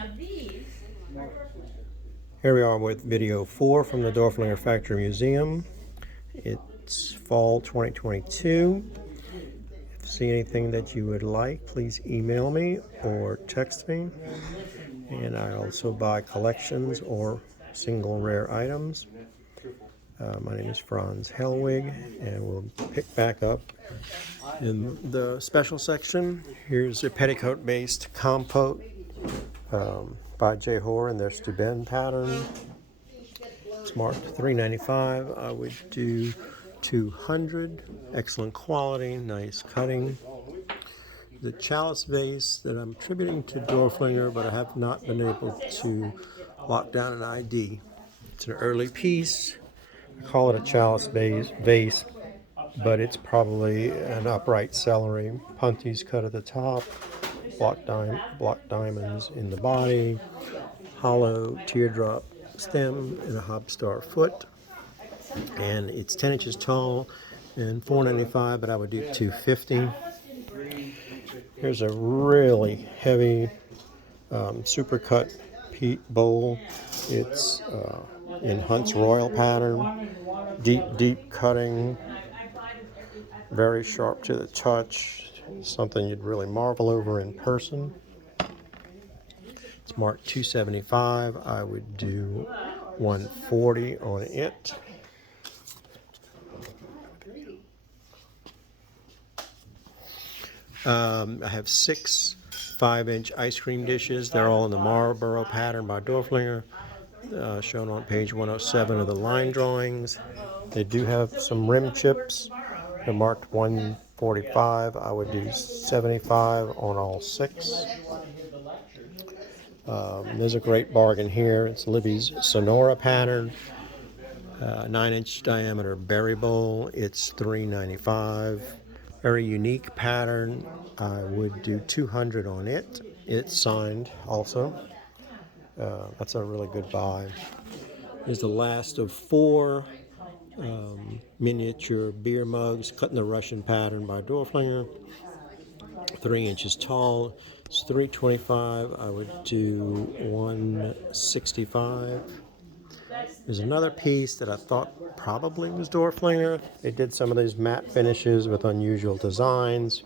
Here we are with video 4 from the Dorflinger Factory Museum. It's fall 2022. If you see anything that you would like, please email me or text me. And I also buy collections or single rare items. My name is Franz Hellwig, and we'll pick back up in the special section. Here's a petticoat-based compote by J. Hoare in their Steuben pattern. It's marked $3.95. I would do 200. Excellent quality, nice cutting. The chalice vase that I'm attributing to Dorflinger, but I have not been able to lock down an ID. It's an early piece. I call it a chalice vase, but it's probably an upright celery. Punties cut at the top, block diamonds in the body, hollow teardrop stem and a hobstar foot. And it's 10 inches tall and $4.95, but I would do $2.50. Here's a really heavy super cut peat bowl. It's in Hunt's Royal pattern, deep cutting, very sharp to the touch, something you'd really marvel over in person. It's marked $2.75. I would do $1.40 on it. I have 6 5-inch ice cream dishes. They're all in the Marlboro pattern by Dorflinger, shown on page 107 of the line drawings. They do have some rim chips. They're marked $1.45. I would do $75 on all 6. There's a great bargain here. It's Libby's Sonora pattern, 9-inch diameter berry bowl. It's $3.95. Very unique pattern. I would do 200 on it. It's signed also. That's a really good buy. Here's the last of 4 miniature beer mugs cut in the Russian pattern by Dorflinger. 3 inches tall. It's $3.25. I would do $1.65. There's another piece that I thought probably was Dorflinger. They did some of these matte finishes with unusual designs.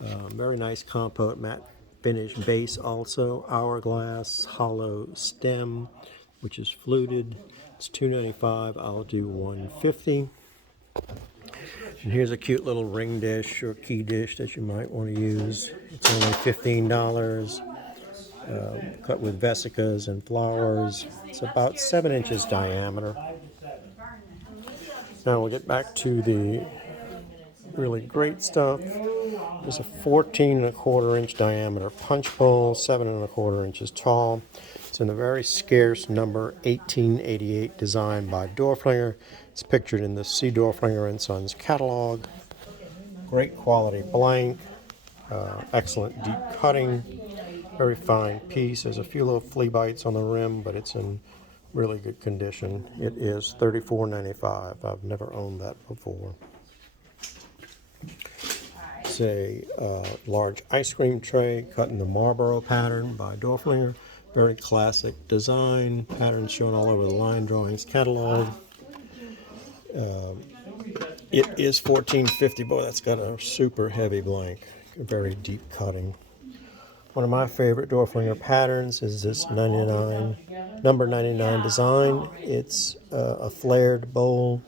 Very nice compote matte finish base also. Hourglass hollow stem, which is fluted. It's $2.95. I'll do $1.50. And here's a cute little ring dish or key dish that you might want to use. It's only $15. Cut with vesicas and flowers. It's about 7 inches diameter. Now we'll get back to the really great stuff. There's a 14.25 inch diameter punch bowl, 7.25 inches tall. It's in the very scarce number 1888 design by Dorflinger. It's pictured in the C. Dorflinger and Sons catalog. Great quality blank, excellent deep cutting, very fine piece. There's a few little flea bites on the rim, but it's in really good condition. It is $34.95. I've never owned that before. It's a large ice cream tray cut in the Marlboro pattern by Dorflinger. Very classic design. Pattern shown all over the line drawings catalog. It is $14.50. Boy, that's got a super heavy blank. Very deep cutting. One of my favorite Dorflinger patterns is this number 99 design. It's a flared bowl,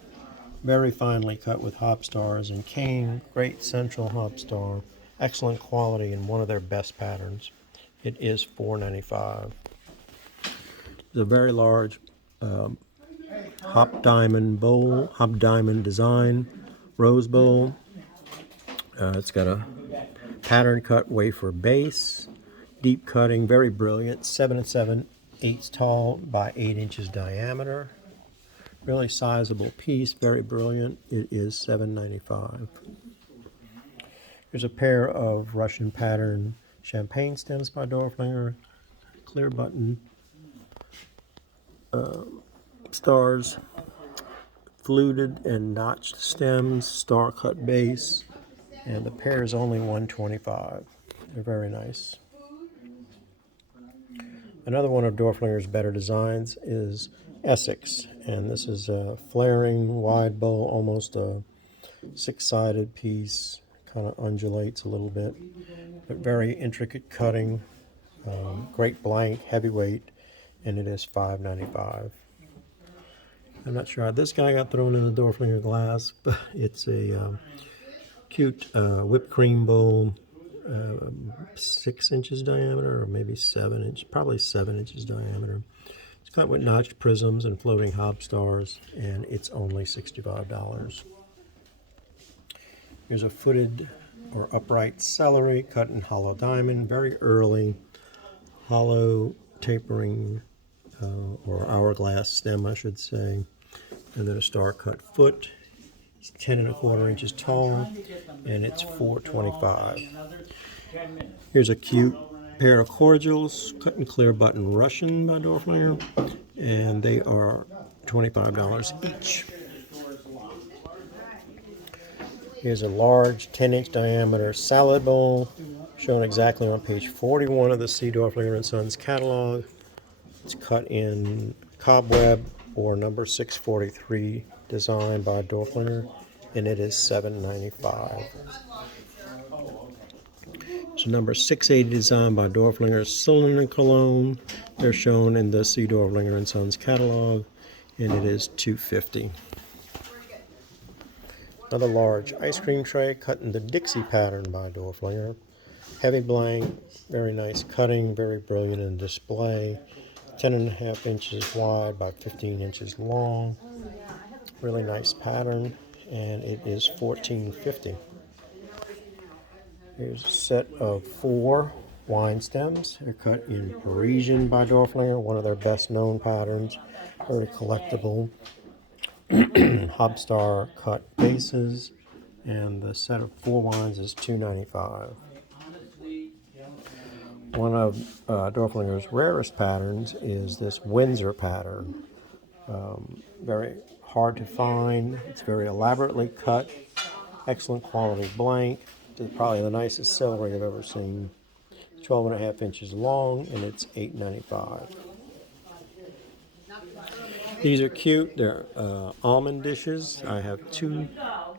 very finely cut with hobstars and cane. Great central hobstar. Excellent quality and one of their best patterns. It is $4.95. The very large hop diamond design, rose bowl. It's got a pattern cut wafer base, deep cutting, very brilliant, 7 7/8 tall by 8 inches diameter. Really sizable piece, very brilliant. It is $7.95. Here's a pair of Russian pattern champagne stems by Dorflinger, clear button stars, fluted and notched stems, star cut base, and the pair is only $1.25. They're very nice. Another one of Dorflinger's better designs is Essex, and this is a flaring wide bowl, almost a six-sided piece, kind of undulates a little bit, but very intricate cutting, great blank, heavyweight, and it is $5.95. I'm not sure how this guy got thrown in the Dorflinger glass, but it's a cute whipped cream bowl, 6 inches diameter, or maybe 7 inch, probably 7 inches diameter. It's cut with notched prisms and floating hob stars, and it's only $65. Here's a footed or upright celery cut in hollow diamond, very early, hollow tapering or hourglass stem, I should say, and then a star cut foot. It's 10 1/4 inches tall, and it's $4.25. Here's a cute pair of cordials, cut in clear button Russian by Dorflinger, and they are $25 each. Here's a large 10-inch diameter salad bowl, shown exactly on page 41 of the C. Dorflinger & Sons catalog. It's cut in cobweb or number 643 design by Dorflinger, and it is $7.95. So number 680 design by Dorflinger cylinder cologne. They're shown in the C. Dorflinger & Sons catalog, and it is $2.50. Another large ice cream tray cut in the Dixie pattern by Dorflinger. Heavy blank, very nice cutting, very brilliant in display. 10 1/2 inches wide by 15 inches long. Really nice pattern, and it is $14.50. Here's a set of 4 wine stems. They're cut in Parisian by Dorflinger, one of their best known patterns. Very collectible. Hobstar cut bases, and the set of 4 wines is $2.95. One of Dorflinger's rarest patterns is this Windsor pattern. Very hard to find. It's very elaborately cut. Excellent quality blank. It's probably the nicest celery I've ever seen. 12 1/2 inches long, and it's $8.95. These are cute. They're almond dishes. I have 2,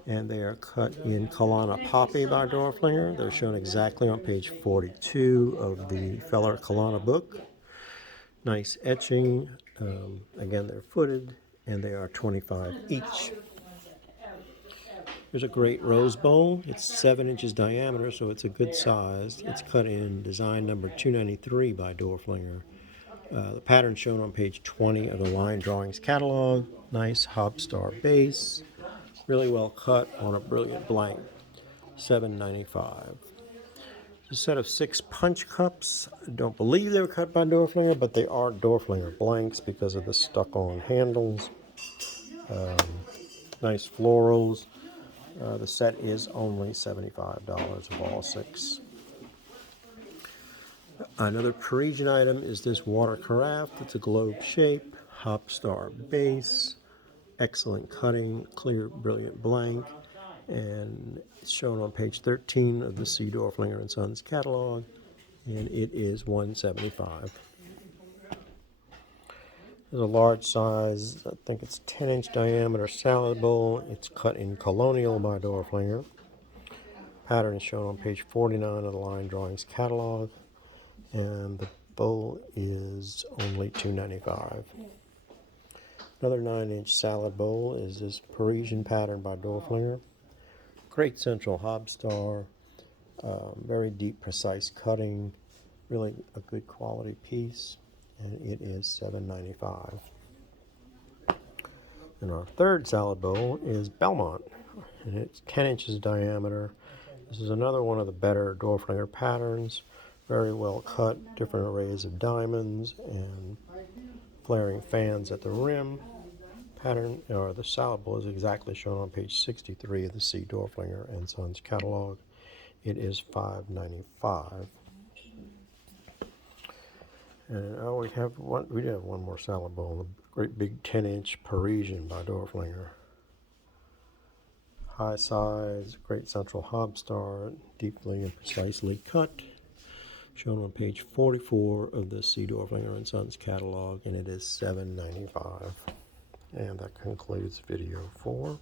and they are cut in Kalana Poppy by Dorflinger. They're shown exactly on page 42 of the Feller Kalana book. Nice etching. Again, they're footed, and they are $25 each. There's a great rose bowl. It's 7 inches diameter, so it's a good size. It's cut in design number 293 by Dorflinger. The pattern shown on page 20 of the Line Drawings catalog. Nice Hobstar base. Really well cut on a brilliant blank. $7.95. A set of 6 punch cups. I don't believe they were cut by Dorflinger, but they are Dorflinger blanks because of the stuck-on handles. Nice florals. The set is only $75 of all 6. Another Parisian item is this water carafe. It's a globe shape, Hobstar base, excellent cutting, clear, brilliant blank, and it's shown on page 13 of the C. Dorflinger & Sons catalog, and it is $175. There's a large size, I think it's 10-inch diameter salad bowl. It's cut in Colonial by Dorflinger. Pattern is shown on page 49 of the Line Drawings catalog, and the bowl is only $2.95. Another 9-inch salad bowl is this Parisian pattern by Dorflinger. Great central Hobstar, very deep, precise cutting, really a good quality piece, and it is $7.95. And our third salad bowl is Belmont, and it's 10 inches diameter. This is another one of the better Dorflinger patterns, very well cut, different arrays of diamonds and flaring fans at the rim. Pattern, or the salad bowl, is exactly shown on page 63 of the C. Dorflinger & Sons catalog. It is $5.95. And we have one more salad bowl, a great big 10-inch Parisian by Dorflinger. High size, great central Hobstar, deeply and precisely cut. shown on page 44 of the C. Dorflinger and Sons catalog, and it is $7.95. And that concludes video 4.